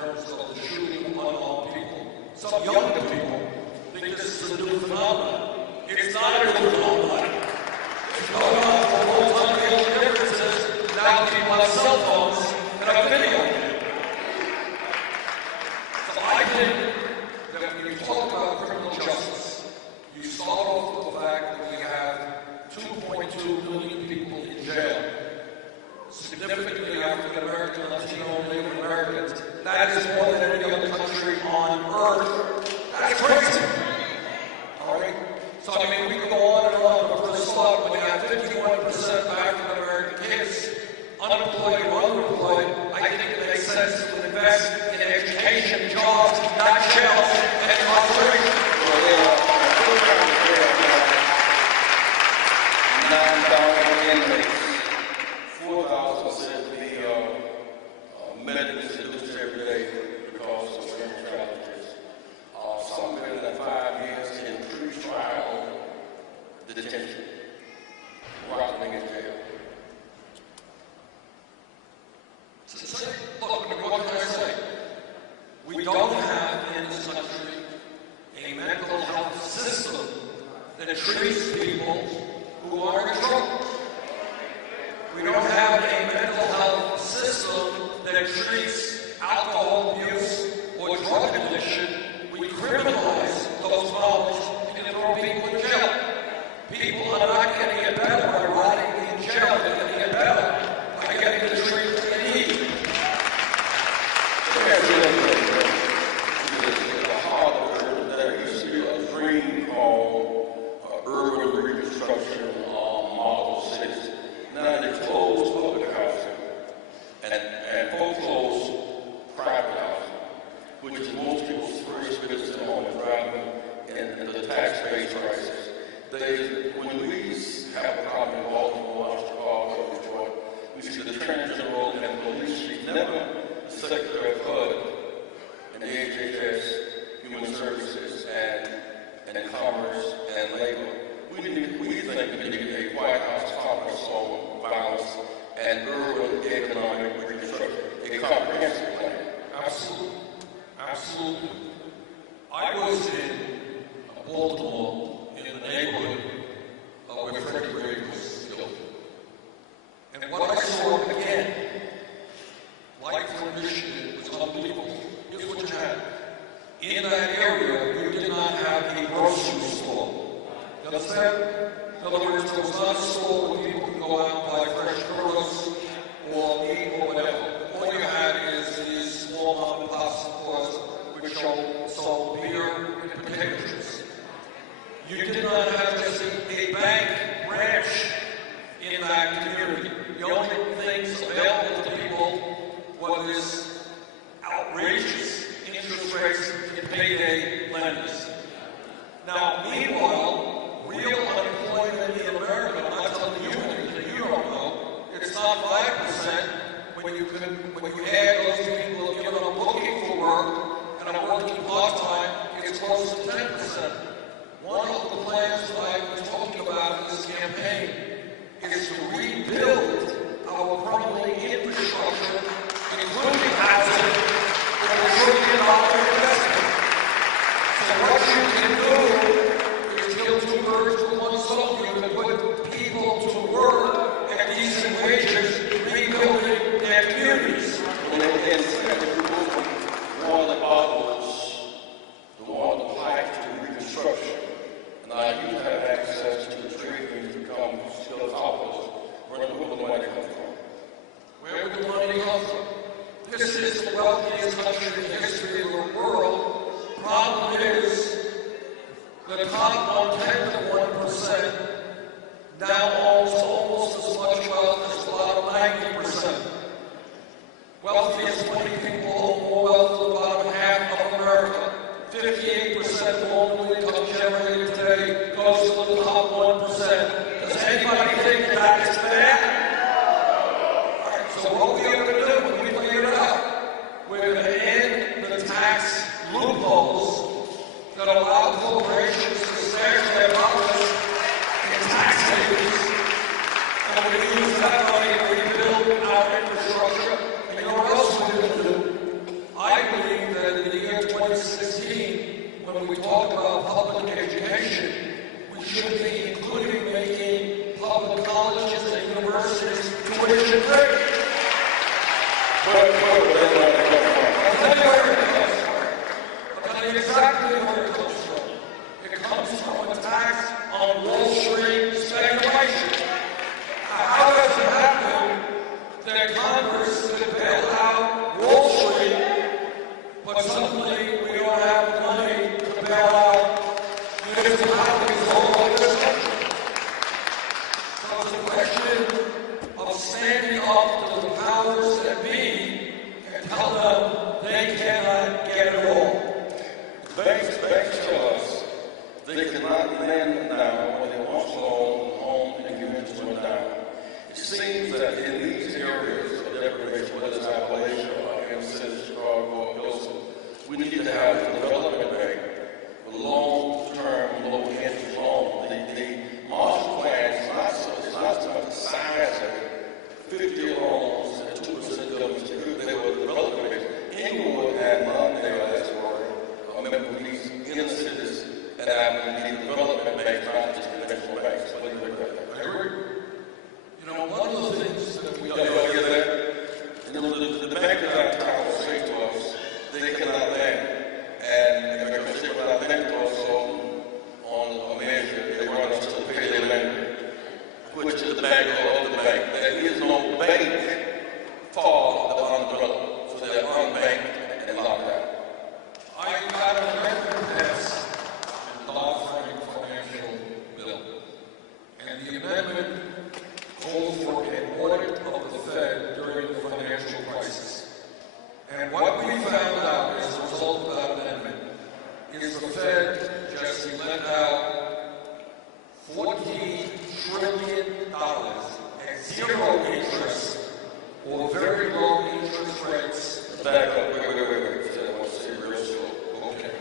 terms of the shooting of unarmed people. Some younger people think this is a new phenomenon. It's not a new phenomenon. It's going on for a long time. The only difference is now people have cell phones and a video game. So I think that when you talk about criminal justice, you start off with the fact that we have 2.2 million people in jail, significantly African American, Latino, and Native Americans. That is more than any other country on earth. That's crazy. All right? So, I mean, we can go on and on, but first off, when you have 51% of African American kids unemployed or underemployed, I think it makes sense to invest in education, jobs, not jails, and incarceration. 9,000 inmates, 4,000 said to be medically seduced every day because of criminal tragedies. Some better than 5 years in pre-trial detention, rotting in jail. Look, what can I say? We don't have in this country a mental health system that treats people who are in trouble. We don't have a mental health system that treats alcohol abuse or drug addiction. We criminalize those problems and throw people in jail. People are not getting it better by rotting in jail. They're getting it better by getting the treatment they need. There used to be a dream called urban reconstruction model cities. Now they closed public housing and foreclosed private housing, which is most people's first business at home, driving in the tax base crisis. When we have a problem in Baltimore, Chicago, Detroit, we see the transit road and police chief, never the Secretary of HUD and the HHS, Human Services, and Commerce and Labor. We think we need a White House conference on violence and urban economic reconstruction, a comprehensive plan. Absolutely. Absolutely. I was in Baltimore in the neighborhood where Freddie Gray was killed. And what I saw again, like from Michigan, was unbelievable. Here's what you had. In that area, you did not have a grocery store. You understand? In other words, there was not a store where people could go out and buy fresh produce or meat or whatever. All you had is these small mom and pop stores which sold beer and potato chips. You did not have just a bank branch in that community. The only things available to people was outrageous interest rates and payday lenders. Now, meanwhile, real unemployment in America, I'm not telling you anything that you don't know, it's not 5% when you add those people who are looking for work and are working part-time, it's close to 10%. One of the plans that I've been talking about in this campaign is to rebuild our crumbling infrastructure, including housing, with $1 trillion investment. So what you can do is kill two birds with one stone. You can put people to work at decent wages, rebuilding their communities. One of the outwards, the one of the life to reconstruction. Now, you have access to the trade when you become still outwards. Where would the money come from? Where would the money come from? This is the wealthiest country in the history of the world. Problem is, the top 1/10 of 1% now owns almost as much wealth as the bottom 90%. Wealthiest 20 people own more wealth than the bottom half of America. 58% of all income generated today goes to the top 1%. Does anybody think that is fair? All right, so what we are going to do when we figure it out, we're going to end the tax loopholes that allow corporations to stash their dollars in tax havens, and we're going to use that money to rebuild our infrastructure. And you know what else we're going to do? I 2016, when we talk about public education, we should be including making public colleges and universities tuition free. I'll tell you where it comes from. I'll tell you exactly where it comes from. It comes from a tax on Wall Street speculation. How does it happen that Congress could bail out Wall Street, but suddenly we don't have the money to bail out municipalities all over this country? So it's a question of standing up to the powers that be and tell them they cannot get it all. Banks tell us they cannot lend now when they once loaned home and units went down. It seems that in these areas of deprivation, whether it's Appalachia or Kansas, Chicago, or Wilson, we need to have a development bank with long-term, low-interest loans. The Marshall Plan is not so much the size of it. 50 loans and 2% government security. They were development banks. Inglewood and Lawndale, as were, remember these inner cities and Avenue need development banks, not just conventional banks. What do you think about that? I agree. You know, one of the things that we do. Get that? You know, the bankers out of town will say to us, they cannot lend. And if they cannot lend to us on a measure, they want us to pay their lender, which is the bank of the bank. There is no bank for the undeveloped, so they're unbanked and locked out. I got a record pass in the Dodd-Frank financial bill, and the amendment called for an audit of the Fed during the financial crisis. And what we found out as a result of that amendment is the Fed, Jesse, lent out $14 trillion at zero interest or very low interest rates. Back up, wait. I want to say it real slow. Okay.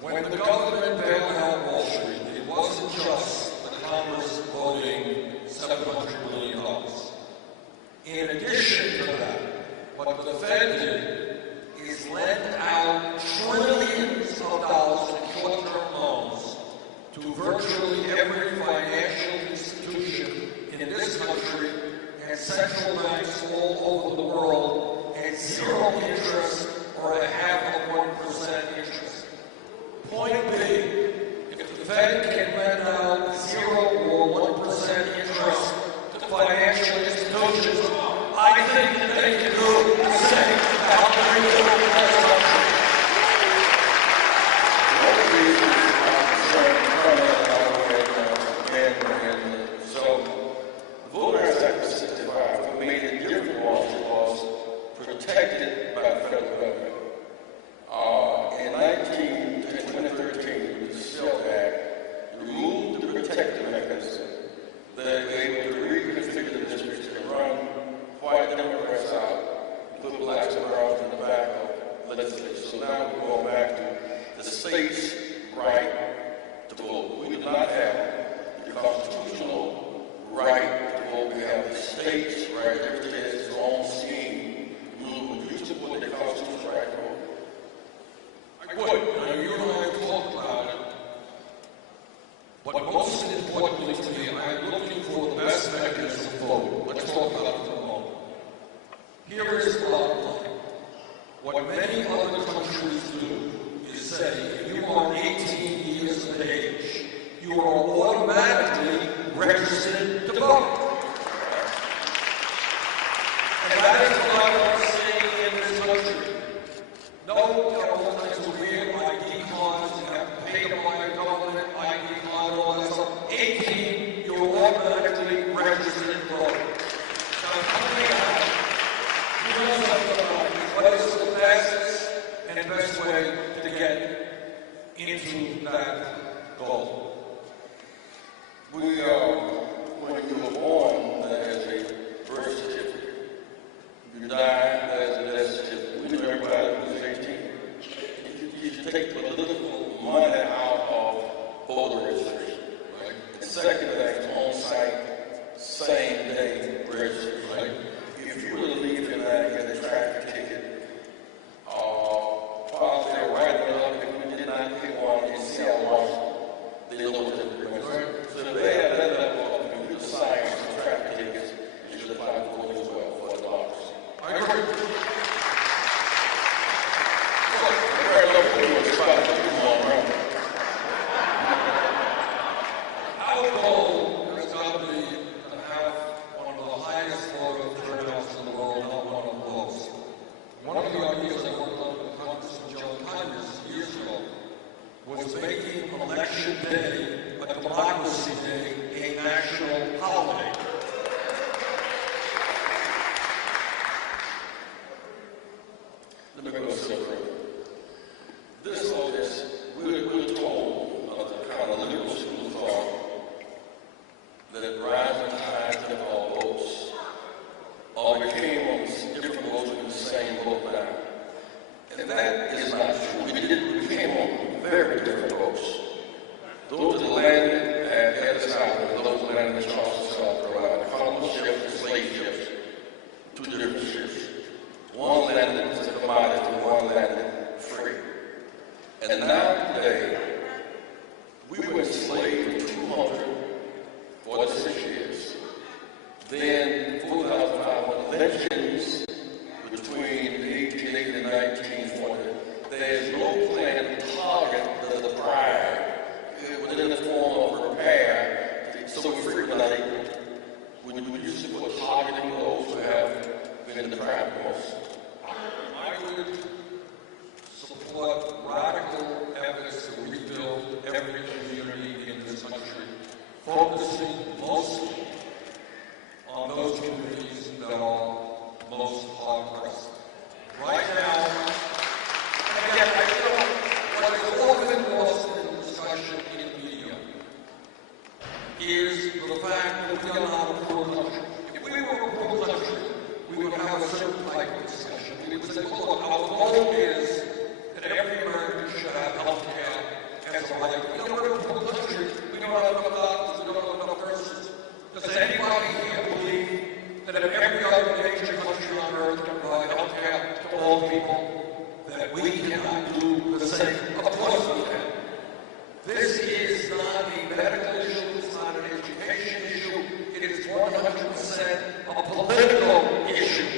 When the government bailed out Wall Street, it wasn't just the Congress voting $700 billion. In addition to that, what the Fed did is lend out trillions of dollars in short-term loans to virtually every financial institution in this country and central banks all over the world at zero interest or a 0.5% interest. Point being, if the Fed can lend out 0 or 1% interest to financial institutions, I think that they can do the same to help the retail country. One of the reasons I'm concerned and so the Voter Act of 65 made it different was protected by the federal government. In 2013, the SHELF Act removed the protective mechanism that they were able to reconfigure the districts to run white Democrats out, put blacks and browns in the back of legislature. So now we're going back to the state's right to vote. We do not have the constitutional right to vote. We have the state's right. Every state has its own scheme. We used to put the constitutional right to vote. I would. Now, you and I have talked about it. But most importantly to me, I'm looking for the best mechanism for voting. Let's talk about it for a moment. Here is the bottom line. What many other countries do is say, if you are 18 years of age, you are automatically registered to vote. And that is what I'm seeing in this country. No, all kinds of weird ID cards, you have to pay to buy a government ID card, all that stuff. 18, you're automatically registered to vote. Now, tell me how. You know something about it. What is the fastest and best way to get into that goal? When you were born, as a birth certificate. You die, as a death certificate. We know everybody who's 18. You should take political money out of voter registration. Right? And second thing, on-site, same-day registration. Right? If you were to leave in that, get a traffic ticket, Our goal has got to be to have one of the highest voter turnouts in the world, not one of the lowest. One of the ideas I worked on with Congressman Joe Congress years ago was making Election Day, a Democracy Day, a national holiday. Let me go a step further. This August, we're told of the kind of liberal school of thought that rising tides lift all boats, or we came on different boats in the same boat now. And that is not true. We came on very different boats. Those that landed at Ellis Island, those that landed in Charleston, South Carolina, colonial ships and slave ships, two different ships. One landed as a commodity, one landed free. And now today, we were enslaved for 246 years. Then 4,500 lynchings between 1880 and 1940. There's no plan to target the pride within the form of repair, so we're free but not equal. We used to put targeting those who have been deprived the most. I would support radical efforts to rebuild every community in this country, focusing mostly on those communities that are most hard-pressed. Right now, and again, I feel what is often lost in the discussion in the media is the fact that we are not a poor country. If we were a poor country, we would have a certain type of discussion. We would say, well, look, our goal is that every American should have health care as a right. We're a poor country. We don't have enough doctors. We don't have enough nurses. Does anybody here believe that if every other major country on earth can provide health care to all people, that we cannot do the same? Of course we can. This is not a medical issue. It's not an education issue. It is 100% a political issue.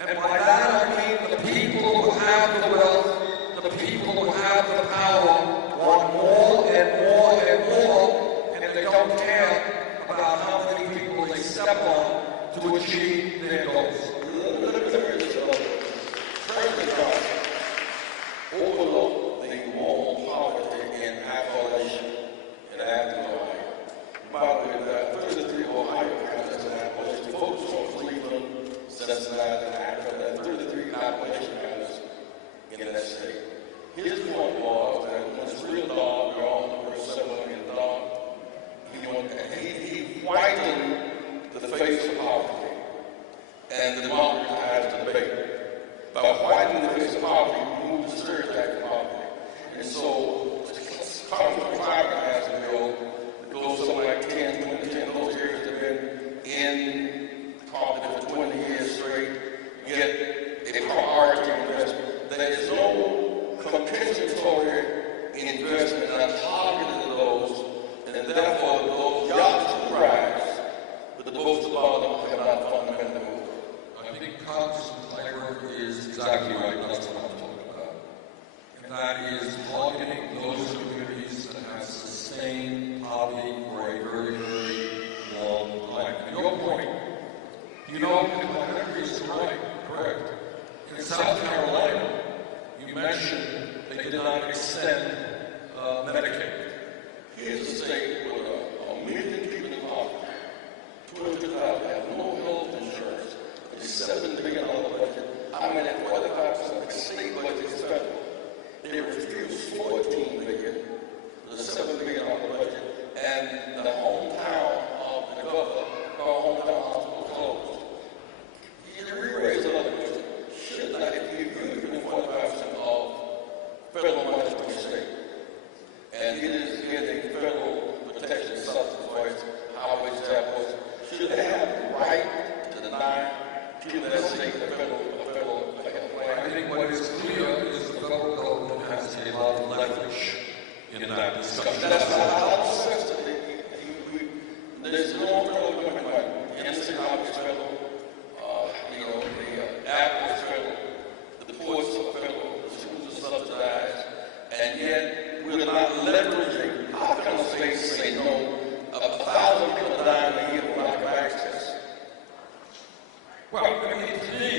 And by that I mean the people who have the wealth, the people who have the power, want more and more and more, and they don't care about how many people they step on to achieve their goals. President Trump overlooked the moral poverty in Appalachian and Athens, Ohio. By the way, there are 33 Ohio counties in Appalachian. Focus on Cleveland, Cincinnati, and Akron. There are 33 Appalachian counties in that state. His point was that when it's real dark, we're all the first 7 million dark. He whitened the face of poverty and democratized the debate. By whitening the face of poverty, we moved the stereotype of poverty. And so, Congressman Clyburn has a bill that goes something like 10, 20, 10 of those areas that have been in poverty for 20 years straight, get a priority investment. There is no compensatory investment not targeted to those, and therefore those jobs comprise, but the votes about them have not fundamentally moved. I think Congressman Clyburn is exactly right. That's what I'm talking about. And that is targeting those communities that have sustained poverty for a very, very long time. And your point, you know, my memory is right, correct. In South Carolina, you mentioned they did not extend Medicaid. Here's a state with a million people in poverty, 200,000 have no health insurance, a $7 billion budget. I mean, at 45% of the state budget is federal. They refused $14 billion, the $7 billion budget, and the hometown of the governor, our hometown hospital closed. You re-raise another question. Should not it be given 45% of federal money to the state? And it is getting federal protection substance rights, highways, airports. Should they have the right to deny people that state a federal plan? I think what is clear is the federal government has a lot of leverage in that discussion. That's not how it's sensitive. There's no federal government money. The economics federal, the Apple